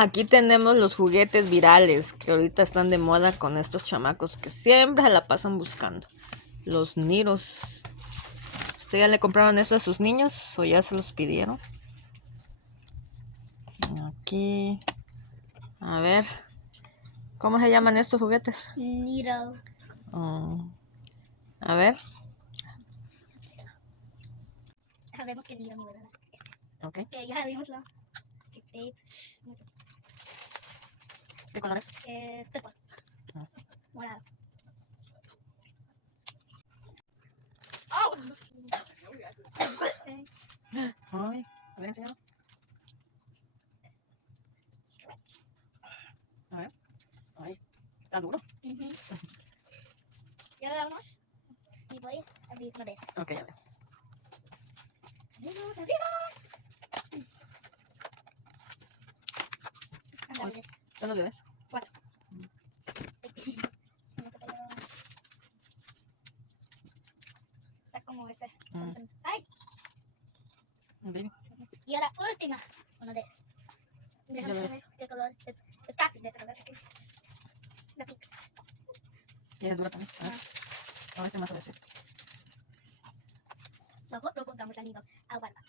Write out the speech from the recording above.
Aquí tenemos los juguetes virales que ahorita están de moda con estos chamacos que siempre se la pasan buscando. Los Niros. ¿Usted ya le compraron eso a sus niños o ya se los pidieron? Aquí. A ver. ¿Cómo se llaman estos juguetes? Niro. A ver. Sabemos que Niro, mi verdad. Ok. Que ya vimoslo. Tape. ¿Qué color es? Es purple. Morado. ¡Oh! Okay. Ay, a ver, enséñalo. A ver. Ay, está duro. ¿Y ahora vamos? Y voy a abrir una de esas. Ok, a ver. ¡Abrimos! ¡Abrimos! Pues, ¿son los bebés? 4. Está como ese. ¡Ay! Baby. Y ahora última. Uno de esos. Déjame ver qué color es. Es casi de ese color. La pink. Y es dura también. Ahora este más suave. Luego lo contamos, amigos. Aguarda.